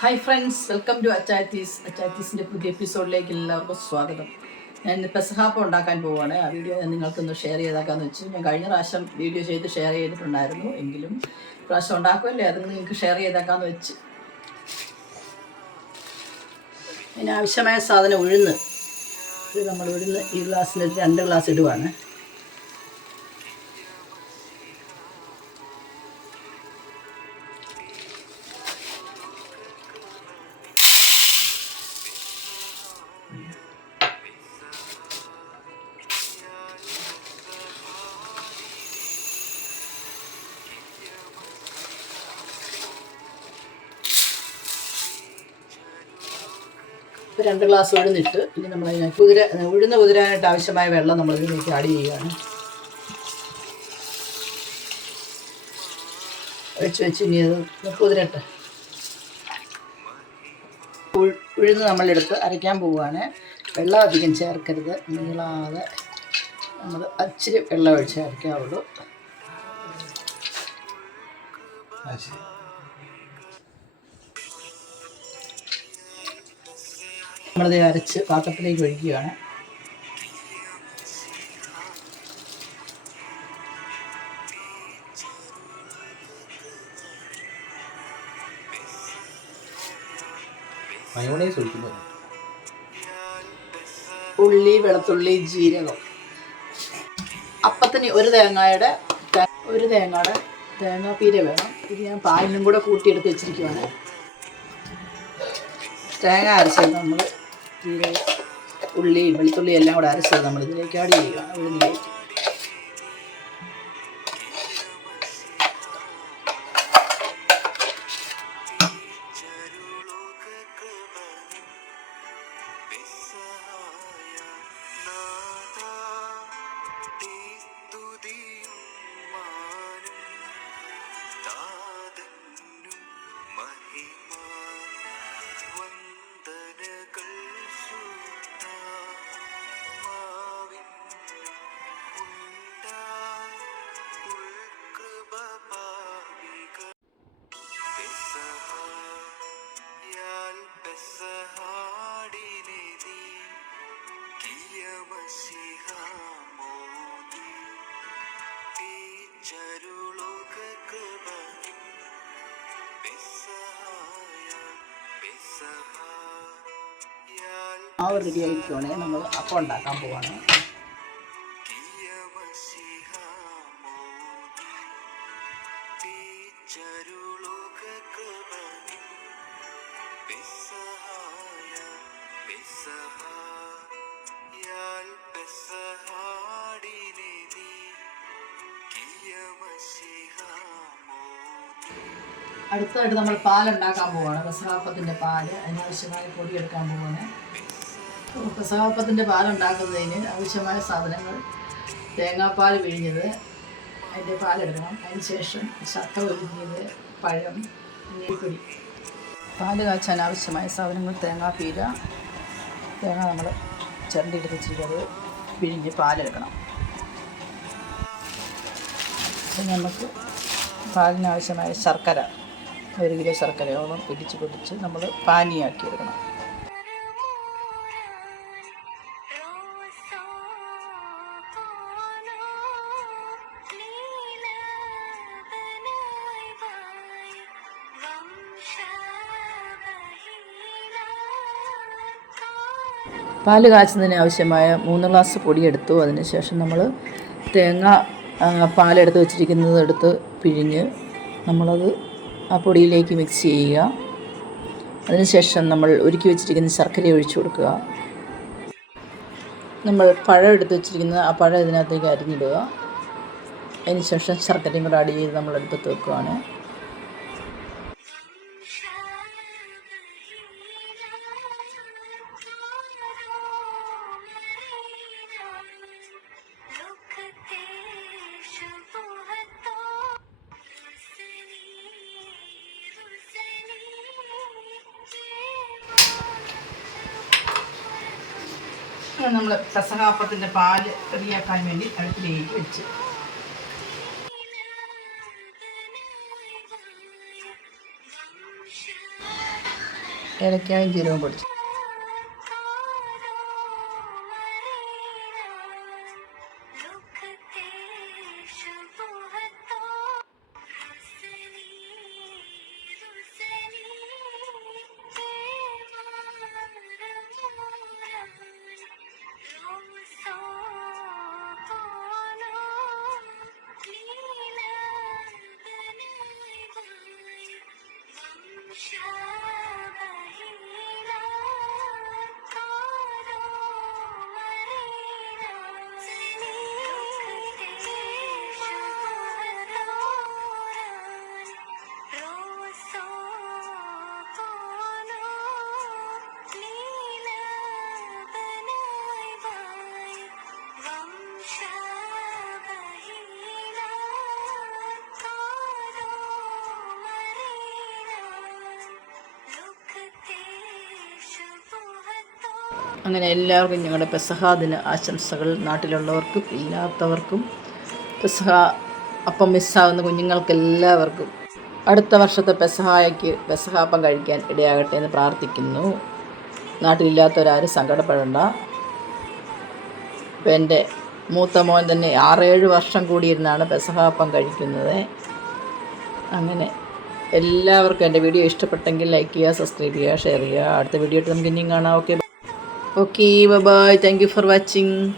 Hi friends welcome to Achatheese അച്ചാത്തീസിന്റെ പുതിയ എപ്പിസോഡിലേക്ക് എല്ലാവർക്കും സ്വാഗതം. ഞാൻ പെസഹാപ്പം ഉണ്ടാക്കാൻ പോവുകയാണ്. ആ വീഡിയോ ഞാൻ നിങ്ങൾക്കൊന്ന് ഷെയർ ചെയ്താക്കാന്ന് വെച്ചു ഞാൻ കഴിഞ്ഞ പ്രാവശ്യം വീഡിയോ ചെയ്ത് ഷെയർ ചെയ്തിട്ടുണ്ടായിരുന്നു. എങ്കിലും പ്രാവശ്യം ഉണ്ടാക്കുമല്ലേ? അത് നിങ്ങൾക്ക് ഷെയർ ചെയ്തേക്കാന്ന് വെച്ച്. അതിനാവശ്യമായ സാധനം ഉഴുന്ന്. ഇത് നമ്മൾ ഉഴുന്ന് ഈ ഗ്ലാസ്സിൽ രണ്ട് ഗ്ലാസ് ഇടുവാണ്. രണ്ട് ഗ്ലാസ് ഉഴുന്നിട്ട് ഇനി നമ്മൾ അതിനെ കുതിര ഉഴുന്ന കുതിരാനായിട്ട് ആവശ്യമായ വെള്ളം നമ്മൾ ഇതിലേക്ക് ആഡ് ചെയ്യുകയാണ്. വെച്ച് വെച്ച് ഇനി അത് കുതിരട്ടെ. ഉഴ്- ഉഴുന്ന് നമ്മളെടുത്ത് അരയ്ക്കാൻ പോവുകയാണ്. വെള്ളം അധികം ചേർക്കരുത്. നീളാതെ നമ്മൾ അച്ചിരി വെള്ളം ഒഴിച്ച് അരയ്ക്കാവുള്ളൂ. നമ്മളത് അരച്ച് പാത്രത്തിലേക്ക് ഒഴിക്കുകയാണ്. മയോണൈസ് ഒഴിക്കുന്നത് ഉള്ളി വെളുത്തുള്ളി ജീരകം. അപ്പത്തിന് ഒരു തേങ്ങയുടെ ഒരു തേങ്ങയുടെ തേങ്ങാപ്പീര വേണം. ഇത് ഞാൻ പാലിനും കൂടെ കൂട്ടിയെടുത്ത് വെച്ചിരിക്കുവാണ്. തേങ്ങ അരച്ചത് നമ്മൾ ഉള്ളി വെളുത്തുള്ളി എല്ലാം കൂടെ അരച്ചത് നമ്മൾ ഇതിലേക്ക് ആഡ് ചെയ്യുക. ഉള്ളിലേക്ക് ആ ഒരു റെഡി ആയിരിക്കുവാണേ നമ്മൾ അപ്പം ഉണ്ടാക്കാൻ പോവാണ്. അടുത്തതായിട്ട് നമ്മൾ പാലുണ്ടാക്കാൻ പോവാണ്. പെസഹാപ്പത്തിന്റെ പാൽ അതിനാവശ്യമായ പൊടി എടുക്കാൻ പോവാണ്. പെസഹാപ്പത്തിന്റെ പാലുണ്ടാക്കുന്നതിന് ആവശ്യമായ സാധനങ്ങൾ തേങ്ങാപ്പാൽ പിഴിഞ്ഞത് അതിന്റെ പാലെടുക്കണം. അതിന് ശേഷം ശർക്കര ഒഴുകിയത് പഴം നെയ്പ്പൊടി പാൽ കാച്ചാൻ ആവശ്യമായ സാധനങ്ങൾ തേങ്ങാപ്പീര. തേങ്ങ നമ്മൾ ചിരണ്ടിയെടുത്ത് വെച്ചിരിക്കുന്നത് പിഴിഞ്ഞ് പാലെടുക്കണം. നമുക്ക് പാലിനാവശ്യമായ ശർക്കര ഒരു കിലോ ശർക്കരയോളം പിടിച്ച് പൊടിച്ച് നമ്മൾ പാനിയാക്കി എടുക്കണം. പാൽ കാച്ചുന്നതിന് ആവശ്യമായ മൂന്ന് ഗ്ലാസ് പൊടിയെടുത്തു അതിനുശേഷം നമ്മൾ തേങ്ങ പാലെടുത്ത് വെച്ചിരിക്കുന്നത് എടുത്ത് പിഴിഞ്ഞ് നമ്മളത് ആ പൊടിയിലേക്ക് മിക്സ് ചെയ്യുക. അതിനുശേഷം നമ്മൾ ഒരുക്കി വെച്ചിരിക്കുന്ന ശർക്കര ഒഴിച്ചു കൊടുക്കുക. നമ്മൾ പഴം എടുത്ത് വെച്ചിരിക്കുന്നത് ആ പഴം ഇതിനകത്തേക്ക് അരിഞ്ഞിടുക. അതിനുശേഷം ശർക്കരയും കൂടെ ആഡ് ചെയ്ത് നമ്മൾ എടുത്ത് വെക്കുകയാണ് നമ്മൾ പെസകാപ്പത്തിന്റെ പാൽ റെഡിയാക്കാൻ വേണ്ടി അടുപ്പിലേക്ക് വെച്ച്. ഏലക്കായും ജീരകവും പൊടിച്ചു. അങ്ങനെ എല്ലാവർക്കും ഞങ്ങളുടെ പെസഹ ദിന ആശംസകൾ. നാട്ടിലുള്ളവർക്കും ഇല്ലാത്തവർക്കും പെസഹ അപ്പം മിസ്സാവുന്ന കുഞ്ഞുങ്ങൾക്ക് എല്ലാവർക്കും അടുത്ത വർഷത്തെ പെസഹായക്ക് പെസഹാപ്പം കഴിക്കാൻ ഇടയാകട്ടെ എന്ന് പ്രാർത്ഥിക്കുന്നു. നാട്ടിലില്ലാത്തവരാരും സങ്കടപ്പെടണ്ട. ഇപ്പം എന്റെ മൂത്ത മോൻ തന്നെ ആറേഴ് വർഷം കൂടിയിരുന്നാണ് പെസഹാപ്പം കഴിക്കുന്നത്. അങ്ങനെ എല്ലാവർക്കും എന്റെ വീഡിയോ ഇഷ്ടപ്പെട്ടെങ്കിൽ ലൈക്ക് ചെയ്യുക സബ്സ്ക്രൈബ് ചെയ്യുക ഷെയർ ചെയ്യുക. അടുത്ത വീഡിയോ ആയിട്ട് നമുക്ക് ഇനിയും കാണാം. Okay okay bye bye thank you for watching.